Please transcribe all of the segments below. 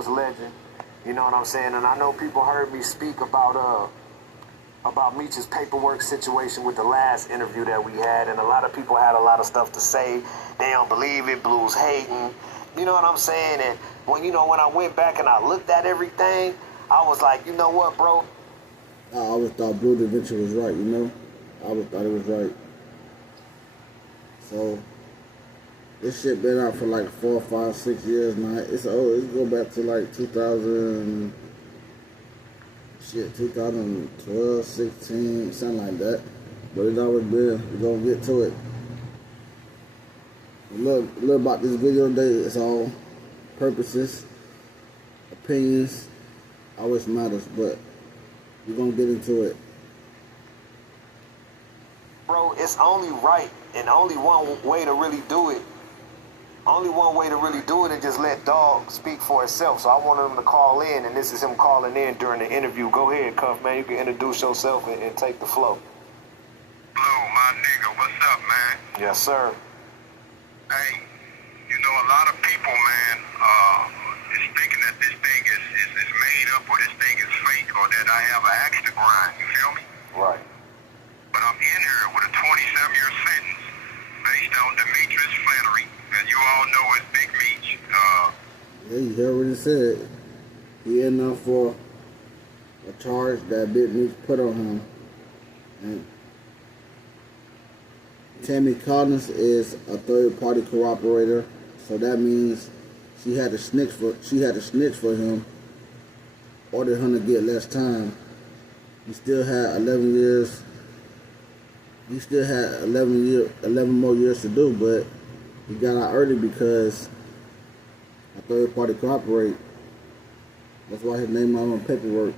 was legend. You know what I'm saying? And I know people heard me speak about Meech's paperwork situation with the last interview that we had, and a lot of people had a lot of stuff to say. They don't believe it, Blue's hating. You know what I'm saying? And when I went back and I looked at everything, I was like, you know what, bro? I always thought Blue Adventure was right, you know? I always thought it was right. So, this shit been out for like 4, 5, 6 years now. It's old. It's go back to like 2012, 16, something like that. But it's always been. We're gonna get to it. A little about this video today. It's all purposes, opinions, always matters, but we're gonna get into it. Bro, it's only right and only one way to really do it. Only one way to really do it is just let Dog speak for itself. So I wanted him to call in, and this is him calling in during the interview. Go ahead, Cuff, man. You can introduce yourself and take the flow. Blue, my nigga, what's up, man? Yes, sir. Hey, you know, a lot of people, man, is thinking that this thing is made up or this thing is fake or that I have an axe to grind, you feel me? Right. But I'm in here with a 27-year sentence based on Demetrius Flannery, as you all know as Big Meech. Yeah, you heard what he said. He in there for a charge that Big Meech put on him. And Tammy Collins is a third-party cooperator, so that means she had to snitch for him, ordered him to get less time. He still had 11 years. He still had 11 more years to do, but he got out early because a third party cooperate. That's why his name out on paperwork.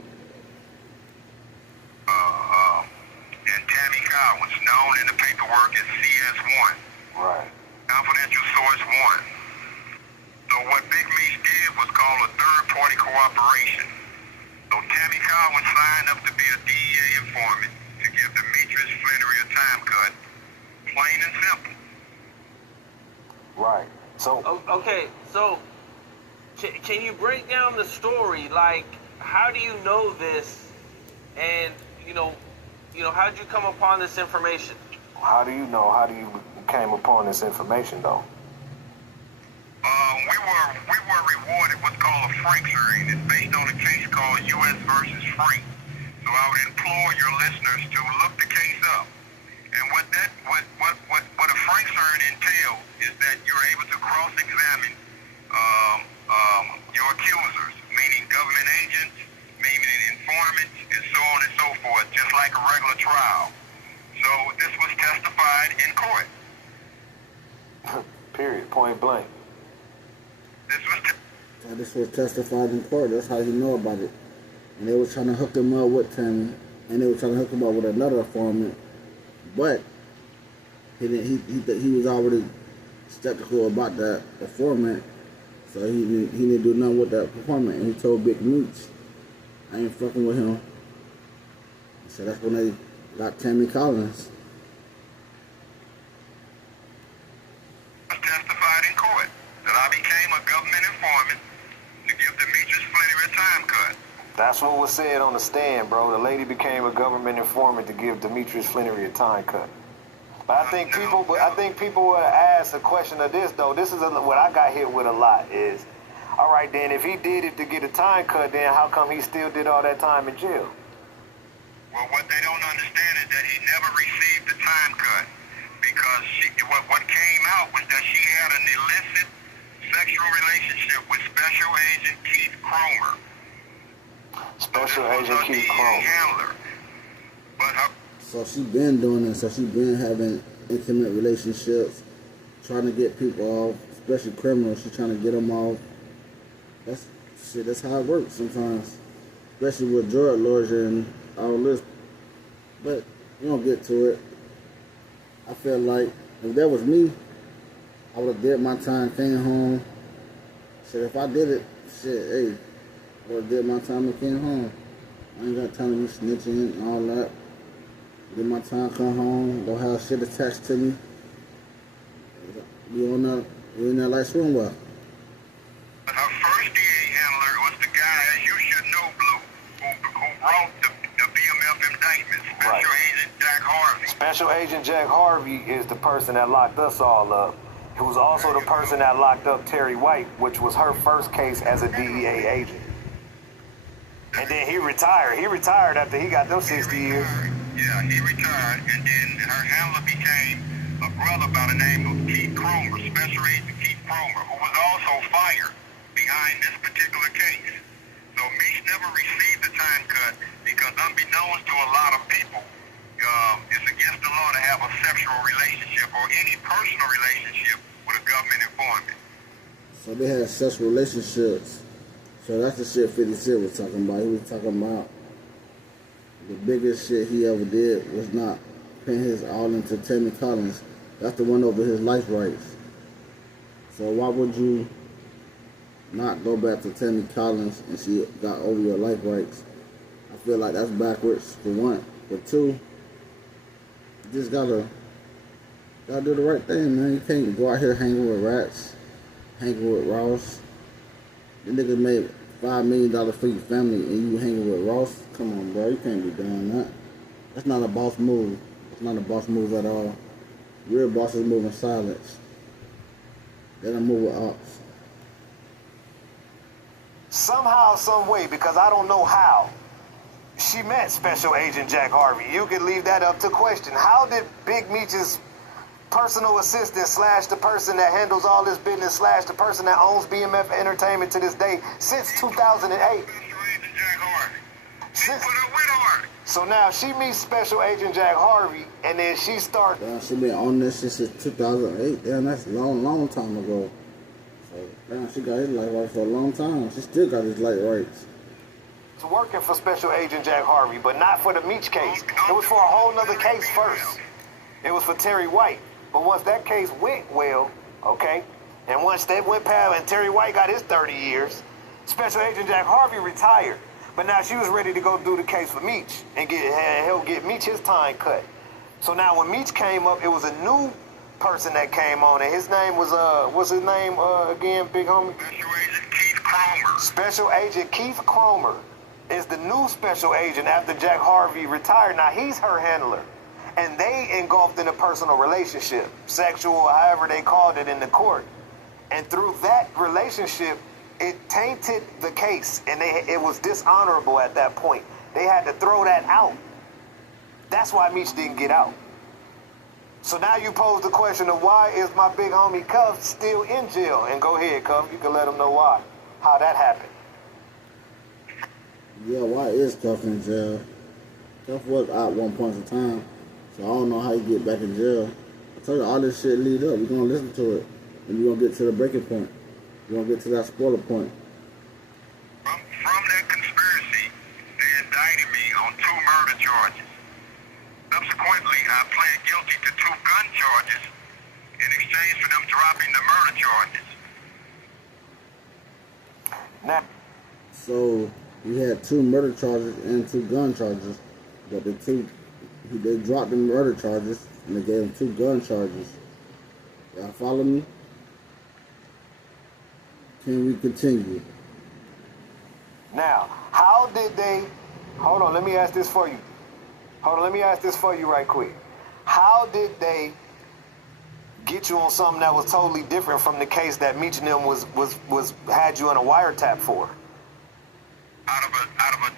And Tammy Collins, known in the paperwork as CS1. Right. Confidential source 1. So what Big Meech did was called a third-party cooperation. So Tammy Collins signed up to be a DEA informant to give Demetrius Flannery a time cut, plain and simple. Right. So. Okay. So, can you break down the story? Like, how do you know this? And how'd you come upon this information? How do you know? How do you came upon this information, though? We were rewarded what's called a Frank hearing. It's based on a case called U.S. versus Frank. So I would implore your listeners to look the case up. And what a Frank hearing entails is that you're able to cross-examine your accusers, meaning government agents, meaning informants, and so on and so forth, just like a regular trial. So this was testified in court. Period. Point blank. This was testified in court. That's how you know about it. And they were trying to hook him up with Tammy, and they were trying to hook him up with another informant, but he was already skeptical about that informant, so he didn't do nothing with that informant, and he told Big Meech, I ain't fucking with him. So that's when they got Tammy Collins. I testified in court that I became a government informant to give Demetrius Flannery a time cut. That's what was said on the stand, bro. The lady became a government informant to give Demetrius Flannery a time cut. But I think people would ask a question of this, though. This is what I got hit with a lot is, all right, then if he did it to get a time cut, then how come he still did all that time in jail? Well, what they don't understand is that he never received the time cut because what came out was that she had an illicit sexual relationship with Special Agent Keith Cromer. Special Agent Keith Cromer. So she been doing it. So she been having intimate relationships, trying to get people off, especially criminals. She's trying to get them off. That's how it works sometimes, especially with drug lords and all this. But you don't get to it. I feel like if that was me, I would have did my time, came home. Shit, if I did it, shit, hey, I would have did my time and came home. I ain't got time to be snitching and all that. Did my time, come home, don't have shit attached to me. You in that like swim well. Her first DA handler Special Agent Jack Harvey is the person that locked us all up. He was also the person that locked up Terry White, which was her first case as a DEA agent. And then he retired. He retired after he got them 60 years. Yeah, he retired, and then her handler became a brother by the name of Keith Cromer, Special Agent Keith Cromer, who was also fired behind this particular case. So Meech never received the time cut because, unbeknownst to a lot of people, it's against the law to have a sexual relationship or any personal relationship with a government informant. So they had sexual relationships. So that's the shit 50 Cent was talking about. He was talking about the biggest shit he ever did was not paying his all into Tammy Collins. That's the one over his life rights. So why would you not go back to Tammy Collins and she got over your life rights? I feel like that's backwards for one. For two, you just gotta do the right thing, man. You can't go out here hanging with rats, hanging with Ross. The nigga made $5 million for your family and you hanging with Ross? Come on, bro. You can't be doing that. That's not a boss move. It's not a boss move at all. Real bosses move in silence. They don't move with ops. Somehow, some way, because I don't know how, she met Special Agent Jack Harvey. You can leave that up to question. How did Big Meech's personal assistant / the person that handles all this business / the person that owns BMF Entertainment to this day since 2008? So now she meets Special Agent Jack Harvey, and then she starts. Damn, she been on this shit since 2008. Damn, that's a long time ago. So damn, she got his life right for a long time. She still got his life rights. Working for Special Agent Jack Harvey, but not for the Meech case. It was for a whole nother case first. It was for Terry White. But once that case went well, okay, and once that went past and Terry White got his 30 years, Special Agent Jack Harvey retired. But now she was ready to go do the case for Meech and help get Meech his time cut. So now when Meech came up, it was a new person that came on, and his name was, what's his name again, big homie? Special Agent Keith Cromer. Special Agent Keith Cromer is the new special agent after Jack Harvey retired. Now he's her handler. And they engulfed in a personal relationship, sexual, however they called it in the court. And through that relationship, it tainted the case, and it was dishonorable at that point. They had to throw that out. That's why Meech didn't get out. So now you pose the question of why is my big homie Cuff still in jail? And go ahead, Cuff, you can let them know why, how that happened. Yeah, why is Cuff in jail? Cuff was out one point in time. So I don't know how you get back in jail. I told you all this shit lead up. We're gonna listen to it. And we're gonna get to the breaking point. We're gonna get to that spoiler point. From that conspiracy, they indicted me on 2 murder charges. Subsequently, I pled guilty to 2 gun charges in exchange for them dropping the murder charges. Now, so he had 2 murder charges and 2 gun charges, but they dropped the murder charges and they gave him 2 gun charges. Y'all follow me? Can we continue? Now, how did they, hold on, let me ask this for you. Let me ask this for you right quick. How did they get you on something that was totally different from the case that Meech and them had you in a wiretap for? Out of a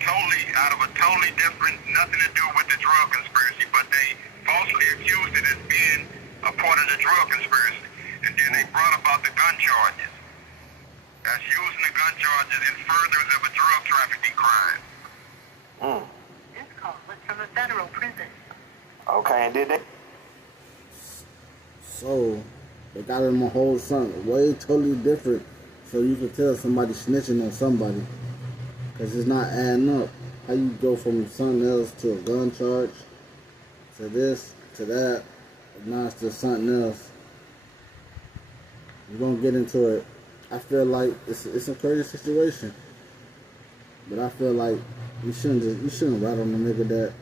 totally different, nothing to do with the drug conspiracy, but they falsely accused it as being a part of the drug conspiracy. And then they brought about the gun charges. That's using the gun charges in furtherance of a drug trafficking crime. This call was from a federal prison. Okay, and did they? So they got him a whole something way totally different, so you can tell somebody snitching on somebody, because it's not adding up. How you go from something else to a gun charge, to this, to that, and now it's to something else. We're gonna get into it. I feel like it's a crazy situation, but I feel like you shouldn't rat on the nigga that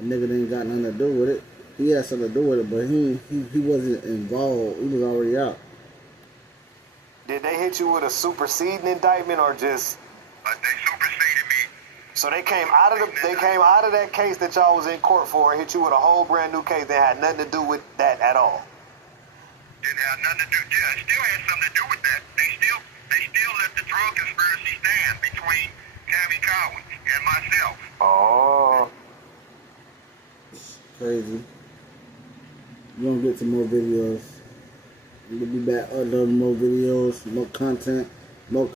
a nigga ain't got nothing to do with it. He had something to do with it, but he wasn't involved. He was already out. Did they hit you with a superseding indictment or just? They superseded me. So they came out of that case that y'all was in court for and hit you with a whole brand new case that had nothing to do with that at all. Didn't have nothing to do. Yeah, it still had something to do with that. They still let the drug conspiracy stand between Tammy Collins and myself. Oh. Crazy. We're gonna get some more videos. We'll be back uploading more videos, more content, more